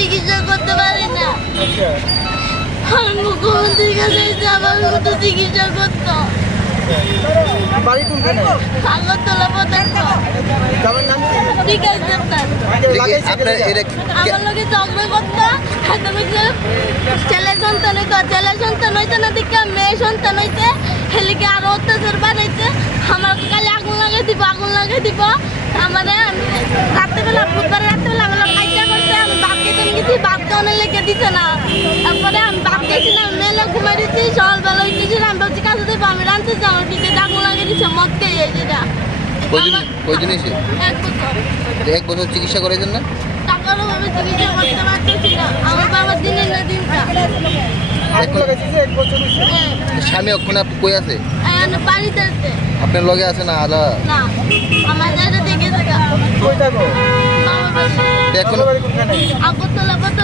চিকিৎসা করতে পারি না। আমি মুখ্যমন্ত্রীর কাছে এসে আমার মতো চিকিৎসা করতো। বাড়ি কোনখানে? আগরতলা পদার্থ। তোমার নাম কি? বিকাশ দেবনাথ। আপনার আমার লোকে ঝগড়া করতো, হাতে বসে ছেলে সন্তান হইতো, ছেলে সন্তান হইতে না দেখে মেয়ে সন্তান হইতে হেলিকে আরো অত্যাচার বানাইছে। আমার কালে আগুন লাগাই দিব আমারে। রাত্রেবেলা বুধবার রাত্রেবেলা আমার কাজটা করছে, আমি বাপ খেতে গেছি, বাপ খাওয়ানোর লেগে দিছে না। তারপরে আমি বাপ খেয়েছি না, মেলে ঘুমাই দিচ্ছি, সকালবেলা উঠেছি, আমি ভাবছি কাছে দেবো, আমি রাঁধতেছি, আমার পিঠে আগুন লাগিয়ে দিচ্ছে, মদ খেয়ে যেটা। কয়দিন হয়েছে? 1 বছর। 1 বছর চিকিৎসা করেছেন না? টাকার অভাবে চিকিৎসা করতে পারতেছি না। আমার বাবার দিনের না দিনটা। আগুন লাগাইছিস 1 বছর হইছে? স্বামী ওখানে কই আছে? এখন বাড়িতে আছে। আপনার লগে আছে না আদা? না, আমার জায়গা দেখে থাকা। কই থাকো? বাবার বাড়ি। এখন বাড়ি কোনখানে? আগরতলা কত